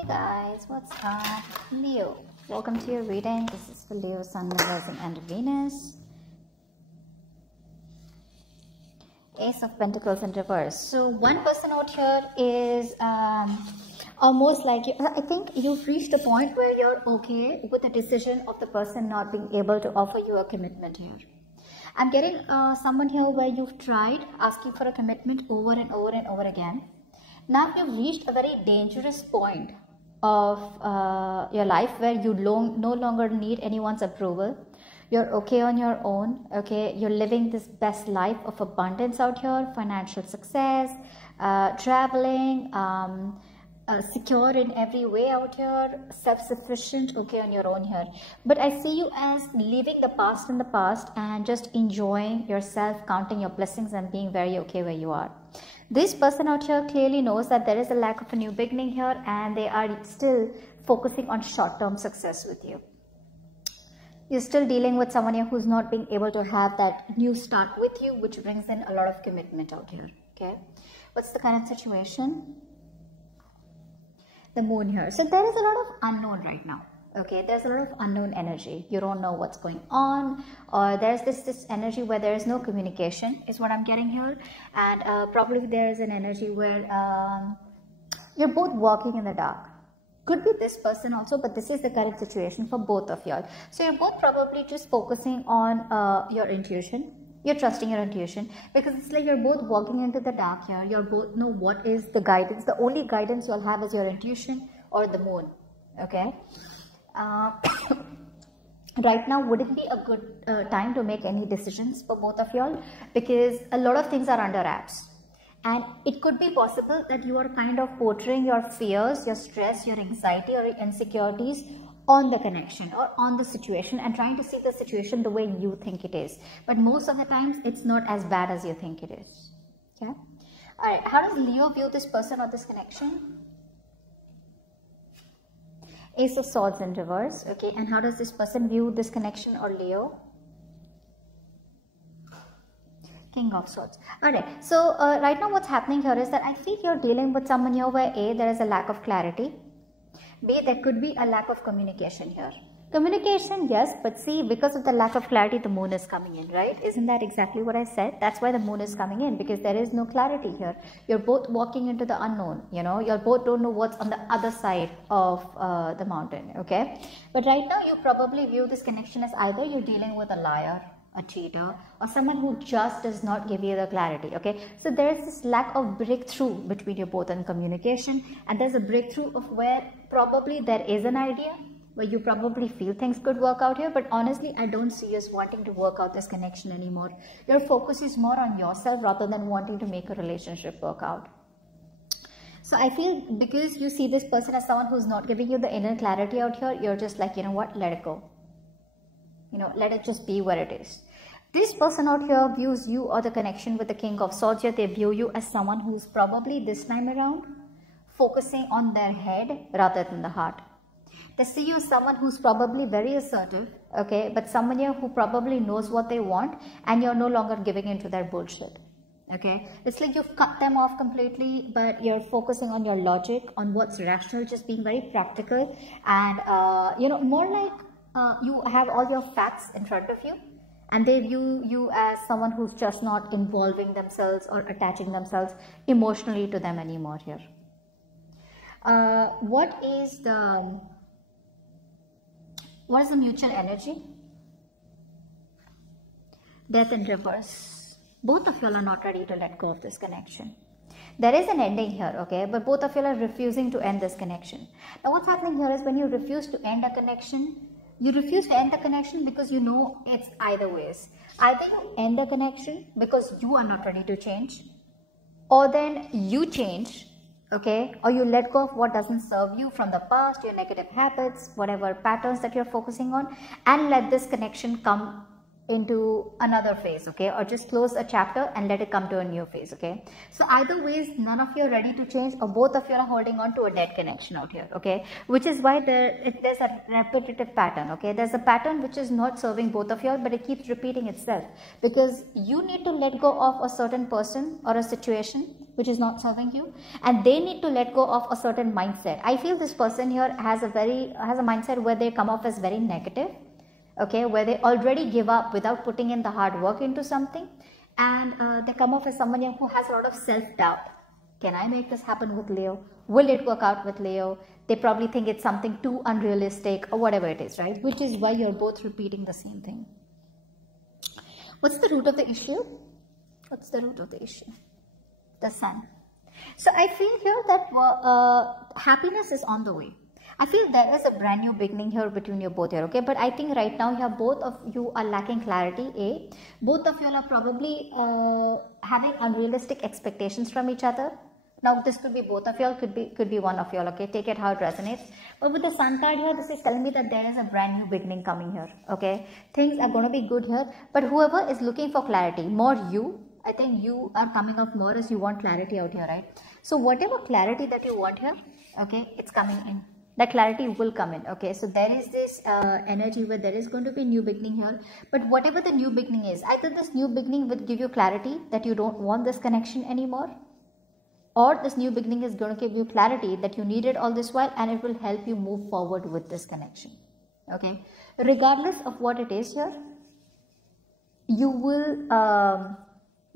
Hey guys, what's up? Leo. Welcome to your reading. This is for Leo, Sun, Moon, Rising, and Venus. Ace of Pentacles in reverse. So one person out here is almost like, I think you've reached a point where you're okay with the decision of the person not being able to offer you a commitment here. I'm getting someone here where you've tried asking for a commitment over and over and over again. Now you've reached a very dangerous point of your life where you no longer need anyone's approval. You're okay on your own, okay? You're living this best life of abundance out here, financial success, traveling, secure in every way out here, self-sufficient, okay, on your own here. But I see you as leaving the past in the past and just enjoying yourself, counting your blessings and being very okay where you are. This person out here clearly knows that there is a lack of a new beginning here and they are still focusing on short-term success with you. You're still dealing with someone here who's not being able to have that new start with you, which brings in a lot of commitment out here, okay? What's the current situation? The moon here. So there is a lot of unknown right now, okay? There's a lot of unknown energy. You don't know what's going on, or there's this energy where there is no communication is what I'm getting here. And probably there is an energy where you're both walking in the dark. Could be this person also, but this is the current situation for both of y'all. So you're both probably just focusing on your intuition. You're trusting your intuition because it's like you're both walking into the dark here. You're both know what is the guidance. The only guidance you'll have is your intuition or the moon, okay? Right now wouldn't be a good time to make any decisions for both of y'all because a lot of things are under wraps. And it could be possible that you are kind of portraying your fears, your stress, your anxiety or your insecurities on the connection or on the situation and trying to see the situation the way you think it is. But most of the times, it's not as bad as you think it is. Okay? Alright, how does Leo view this person or this connection? Ace of Swords in reverse. Okay, and how does this person view this connection or Leo? King of Swords. Alright, so right now what's happening here is that I think you're dealing with someone here where A, there is a lack of clarity. B, there could be a lack of communication here. Communication, yes, but see, because of the lack of clarity, the moon is coming in, right? Isn't that exactly what I said? That's why the moon is coming in, because there is no clarity here. You're both walking into the unknown, you know, you both don't know what's on the other side of the mountain, okay? But right now, you probably view this connection as either you're dealing with a liar, a cheater, or someone who just does not give you the clarity, okay? So there is this lack of breakthrough between you both in communication, and there's a breakthrough of where probably there is an idea where you probably feel things could work out here, but honestly, I don't see you as wanting to work out this connection anymore. Your focus is more on yourself rather than wanting to make a relationship work out. So I feel because you see this person as someone who's not giving you the inner clarity out here, you're just like, you know what, let it go. You know, let it just be where it is. This person out here views you or the connection with the King of Swords here. They view you as someone who's probably this time around focusing on their head rather than the heart. They see you as someone who's probably very assertive, okay, but someone here who probably knows what they want and you're no longer giving into their bullshit. Okay, it's like you've cut them off completely, but you're focusing on your logic, on what's rational, just being very practical and, you know, more like you have all your facts in front of you and they view you as someone who's just not involving themselves or attaching themselves emotionally to them anymore here. What is the mutual energy? Death in reverse. Both of you are not ready to let go of this connection. There is an ending here, okay, but both of you are refusing to end this connection. Now what's happening here is when you refuse to end a connection, you refuse to end the connection because you know it's either ways. Either you end the connection because you are not ready to change, or then you change, okay, or you let go of what doesn't serve you from the past, your negative habits, whatever patterns that you're focusing on, and let this connection come into another phase, okay, or just close a chapter and let it come to a new phase, okay. So either ways, none of you are ready to change, or both of you are holding on to a dead connection out here, okay, which is why there's a repetitive pattern, okay. There's a pattern which is not serving both of you, but it keeps repeating itself because you need to let go of a certain person or a situation which is not serving you, and they need to let go of a certain mindset. I feel this person here has a mindset where they come off as very negative, okay, where they already give up without putting in the hard work into something, and they come off as someone who has a lot of self-doubt. Can I make this happen with Leo? Will it work out with Leo? They probably think it's something too unrealistic or whatever it is, right? Which is why you're both repeating the same thing. What's the root of the issue? What's the root of the issue? The sun. So I feel here that happiness is on the way. I feel there is a brand new beginning here between you both here, okay? But I think right now here both of you are lacking clarity, A. Both of you are probably having unrealistic expectations from each other. Now this could be both of y'all, could be one of y'all, okay? Take it how it resonates. But with the sun card here, this is telling me that there is a brand new beginning coming here, okay? Things are going to be good here. But whoever is looking for clarity, more you, I think you are coming out more as you want clarity out here, right? So whatever clarity that you want here, okay, it's coming in. That clarity will come in, okay? So there is this energy where there is going to be a new beginning here. But whatever the new beginning is, either this new beginning will give you clarity that you don't want this connection anymore, or this new beginning is going to give you clarity that you needed all this while, and it will help you move forward with this connection, okay? Regardless of what it is here, you will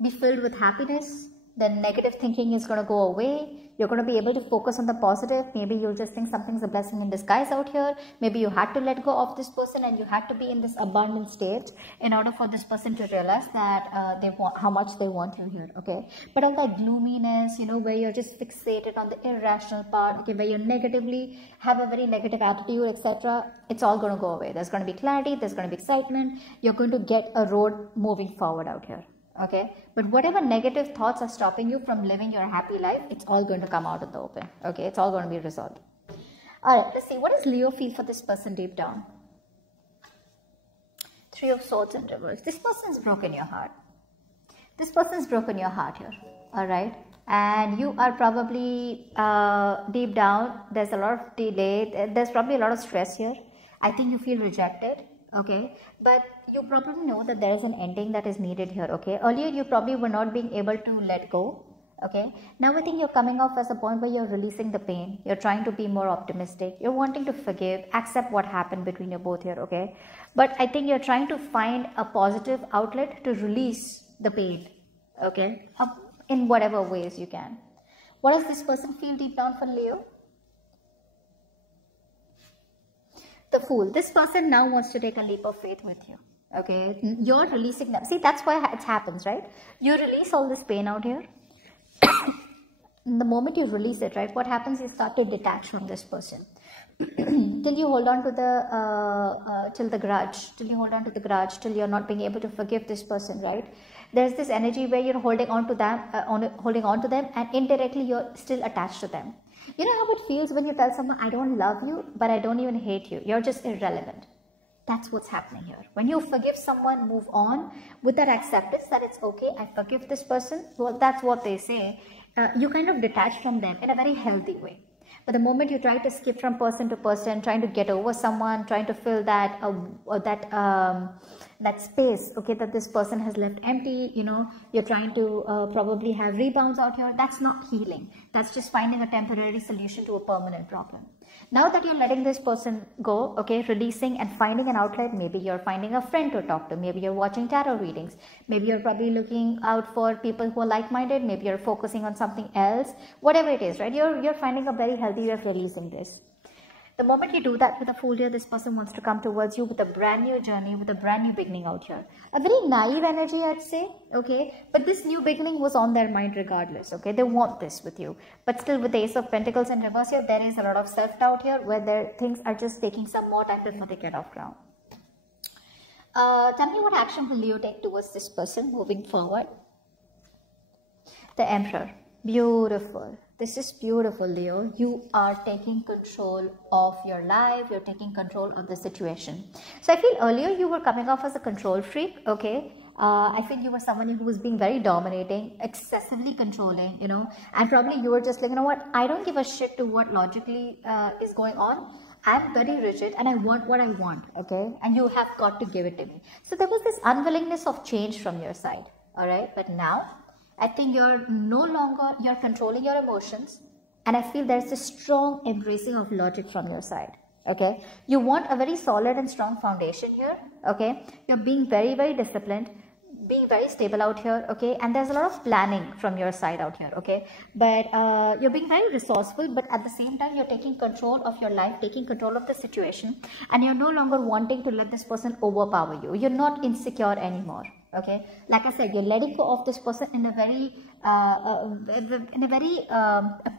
be filled with happiness. The negative thinking is going to go away. You're going to be able to focus on the positive. Maybe you'll just think something's a blessing in disguise out here. Maybe you had to let go of this person and you had to be in this abundant state in order for this person to realize that they want how much they want you here, okay? But all that gloominess, you know, where you're just fixated on the irrational part, okay, where you negatively have a very negative attitude, etc., it's all going to go away. There's going to be clarity. There's going to be excitement. You're going to get a road moving forward out here. Okay, but whatever negative thoughts are stopping you from living your happy life, it's all going to come out in the open. Okay, it's all going to be resolved. All right, let's see. What does Leo feel for this person deep down? Three of Swords in reverse. This person's broken your heart. This person's broken your heart here. All right, and you are probably deep down. There's a lot of delay. There's probably a lot of stress here. I think you feel rejected. Okay, but you probably know that there is an ending that is needed here, okay? Earlier, you probably were not being able to let go, okay? Now, I think you're coming off as a point where you're releasing the pain. You're trying to be more optimistic. You're wanting to forgive, accept what happened between you both here, okay? But I think you're trying to find a positive outlet to release the pain, okay? In whatever ways you can. What does this person feel deep down for Leo? The Fool. This person now wants to take a leap of faith with you. Okay, you're releasing them. See, that's why it happens, right? You release all this pain out here. The moment you release it, right, what happens is you start to detach from this person. Till you hold on to the grudge, till you hold on to the grudge, till you're not being able to forgive this person, right? There's this energy where you're holding on to them, and indirectly you're still attached to them. You know how it feels when you tell someone, I don't love you, but I don't even hate you. You're just irrelevant. That's what's happening here. When you forgive someone, move on with that acceptance that it's okay, I forgive this person. Well, that's what they say. You kind of detach from them in a very healthy way. But the moment you try to skip from person to person, trying to get over someone, trying to fill that space, okay, that this person has left empty, you know, you're trying to probably have rebounds out here. That's not healing. That's just finding a temporary solution to a permanent problem. Now that you're letting this person go, okay, releasing and finding an outlet, maybe you're finding a friend to talk to, maybe you're watching tarot readings, maybe you're probably looking out for people who are like-minded, maybe you're focusing on something else, whatever it is, right? You're finding a very healthy way of releasing this. The moment you do that with a Fool here, this person wants to come towards you with a brand new journey, with a brand new beginning out here. A very naive energy, I'd say, okay? But this new beginning was on their mind regardless, okay? They want this with you. But still with the Ace of Pentacles in reverse here, there is a lot of self-doubt here where things are just taking some more time before they get off ground. Tell me what action will Leo take towards this person moving forward? The Emperor. Beautiful. This is beautiful, Leo. You are taking control of your life. You're taking control of the situation. So I feel earlier you were coming off as a control freak, okay? I feel you were someone who was being very dominating, excessively controlling, you know, and probably you were just like, you know what, I don't give a shit to what logically is going on. I'm very rigid and I want what I want, okay? And you have got to give it to me. So there was this unwillingness of change from your side, all right? But now, I think you're controlling your emotions, and I feel there's a strong embracing of logic from your side. Okay, you want a very solid and strong foundation here. Okay, you're being very, very disciplined, being very stable out here. Okay, and there's a lot of planning from your side out here. Okay, but you're being very resourceful, but at the same time you're taking control of your life, taking control of the situation, and you're no longer wanting to let this person overpower you. You're not insecure anymore. Okay, like I said, you're letting go of this person in a very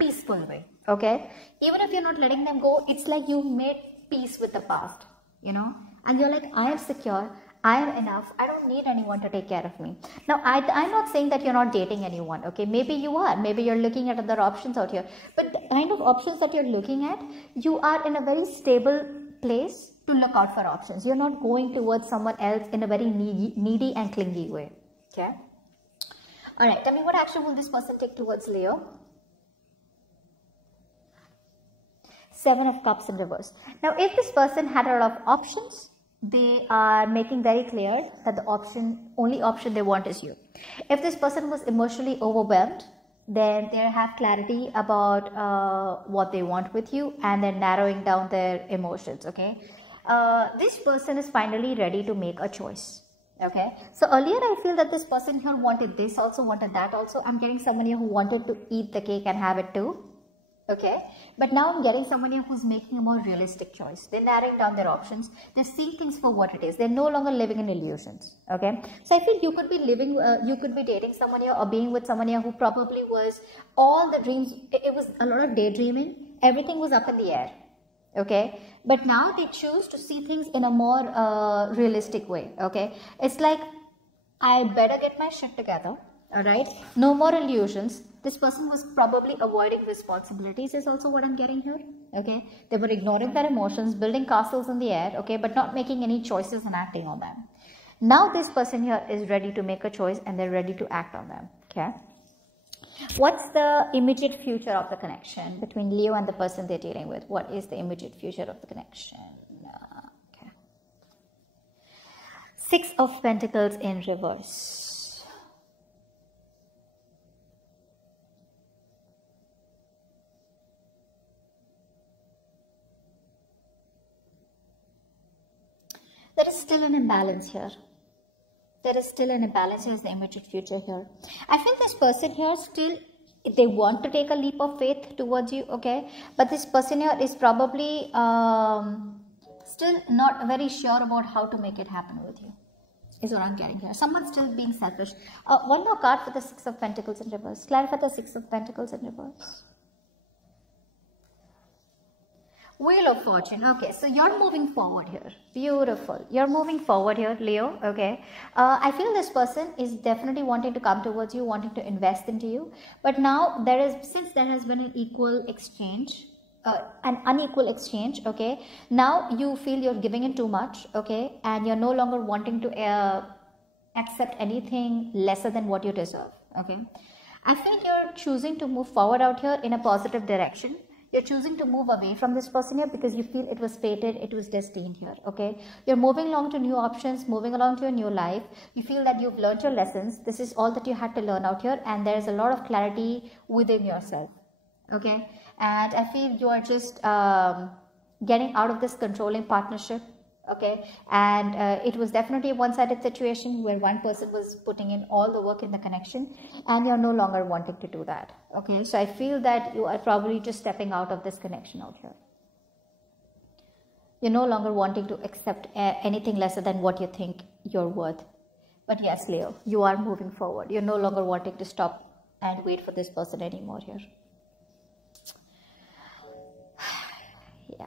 peaceful way. Okay, even if you're not letting them go, it's like you made peace with the past, you know, and you're like, I am secure, I am enough, I don't need anyone to take care of me. Now, I'm not saying that you're not dating anyone. Okay, maybe you are, maybe you're looking at other options out here, but the kind of options that you're looking at, you are in a very stable place to look out for options. You're not going towards someone else in a very needy and clingy way. Okay, all right, tell me, what action will this person take towards Leo? 7 of Cups in reverse. Now, if this person had a lot of options, they are making very clear that the only option they want is you. If this person was emotionally overwhelmed, then they have clarity about what they want with you, and they're narrowing down their emotions. Okay, this person is finally ready to make a choice. Okay, so earlier I feel that this person here wanted this also, wanted that also. I'm getting someone here who wanted to eat the cake and have it too. Okay, but now I'm getting someone here who's making a more realistic choice. They're narrowing down their options. They're seeing things for what it is. They're no longer living in illusions. Okay, so I feel you could be you could be dating someone here or being with someone here who probably was all the dreams. It was a lot of daydreaming. Everything was up in the air. Okay, but now they choose to see things in a more realistic way. Okay, it's like, I better get my shit together. All right, no more illusions. This person was probably avoiding responsibilities is also what I'm getting here. Okay, they were ignoring their emotions, building castles in the air. Okay, but not making any choices and acting on them. Now this person here is ready to make a choice, and they're ready to act on them. Okay, what's the immediate future of the connection between Leo and the person they're dealing with? What is the immediate future of the connection? Okay, 6 of Pentacles in reverse. There is still an imbalance here. There is still an imbalance. Here's the immediate future here. I feel this person here still, they want to take a leap of faith towards you, okay? But this person here is probably still not very sure about how to make it happen with you, is what I'm getting here. Someone's still being selfish. One more card for the 6 of Pentacles in reverse. Clarify the 6 of Pentacles in reverse. Wheel of Fortune. Okay, so you're moving forward here. Beautiful. You're moving forward here, Leo. Okay. I feel this person is definitely wanting to come towards you, wanting to invest into you. But now since there has been an equal exchange, an unequal exchange, okay, now you feel you're giving in too much, okay, and you're no longer wanting to accept anything lesser than what you deserve, okay. I feel you're choosing to move forward out here in a positive direction. You're choosing to move away from this person here because you feel it was fated, it was destined here, okay. You're moving along to new options, moving along to your new life. You feel that you've learned your lessons. This is all that you had to learn out here, and there is a lot of clarity within yourself, okay. And I feel you are just getting out of this controlling partnership, okay. And it was definitely a one-sided situation where one person was putting in all the work in the connection, and you're no longer wanting to do that, okay. So I feel that you are probably just stepping out of this connection out here. You're no longer wanting to accept anything lesser than what you think you're worth. But yes, Leo, you are moving forward. You're no longer wanting to stop and wait for this person anymore here. Yeah.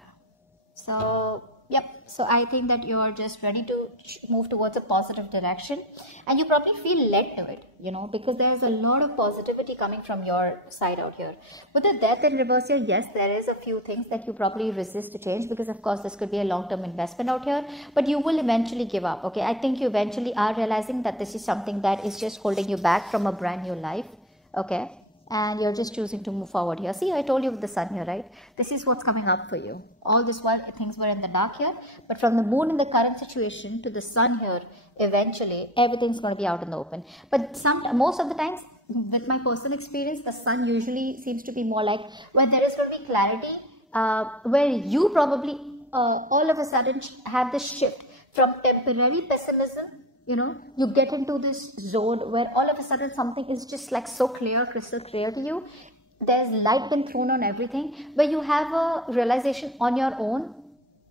So yep, so I think that you are just ready to move towards a positive direction, and you probably feel led to it, you know, because there's a lot of positivity coming from your side out here. With the Death in reverse here, yes, there is a few things that you probably resist to change, because of course this could be a long-term investment out here, but you will eventually give up, okay. I think you eventually are realizing that this is something that is just holding you back from a brand new life, okay. And you're just choosing to move forward here. See, I told you with the sun here, right? This is what's coming up for you. All this while things were in the dark here, but from the moon in the current situation to the sun here, eventually everything's going to be out in the open. But most of the times with my personal experience, the sun usually seems to be more like where there is going to be clarity, where you probably all of a sudden have this shift from temporary pessimism. You get into this zone where all of a sudden something is just like so clear, crystal clear to you. There's light been thrown on everything, where you have a realization on your own,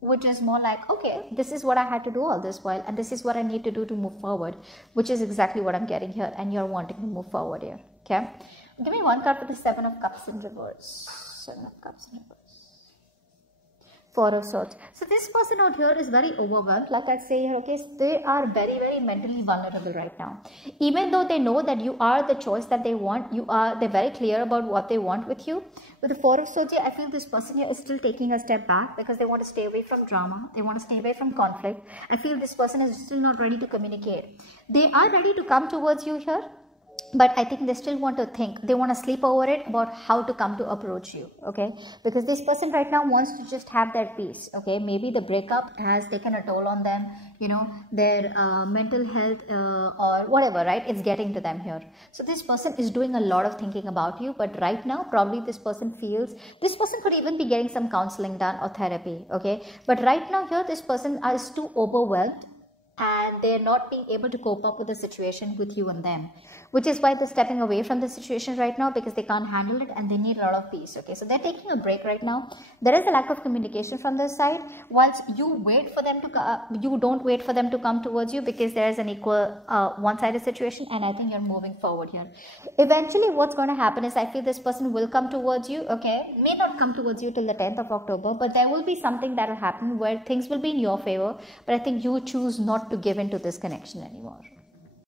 which is more like, okay, this is what I had to do all this while, and this is what I need to do to move forward, which is exactly what I'm getting here, and you're wanting to move forward here. Okay, give me one card for the Seven of Cups in reverse. Seven of Cups in reverse. Four of Swords. So this person out here is very overwhelmed, like I say here. Okay, they are very, very mentally vulnerable right now. Even though they know that you are the choice that they want, they're very clear about what they want with you. With the Four of Swords here, I feel this person here is still taking a step back because they want to stay away from drama. They want to stay away from conflict. I feel this person is still not ready to communicate. They are ready to come towards you here, but I think they still want to think. They want to sleep over it about how to come to approach you, okay? Because this person right now wants to just have their peace, okay? Maybe the breakup has taken a toll on them, their mental health or whatever, right? It's getting to them here. So this person is doing a lot of thinking about you, but right now probably this person could even be getting some counseling done or therapy, okay? But right now here, this person is too overwhelmed and they're not being able to cope up with the situation with you and them, which is why they're stepping away from the situation right now, because they can't handle it and they need a lot of peace. Okay, so they're taking a break right now. There is a lack of communication from their side. Whilst you wait for them to you don't wait for them to come towards you, because there is an equal one-sided situation, and I think you're moving forward here. Eventually what's going to happen is, I feel this person will come towards you. Okay, may not come towards you till the 10th of October, but there will be something that will happen where things will be in your favor, but I think you choose not to give into this connection anymore.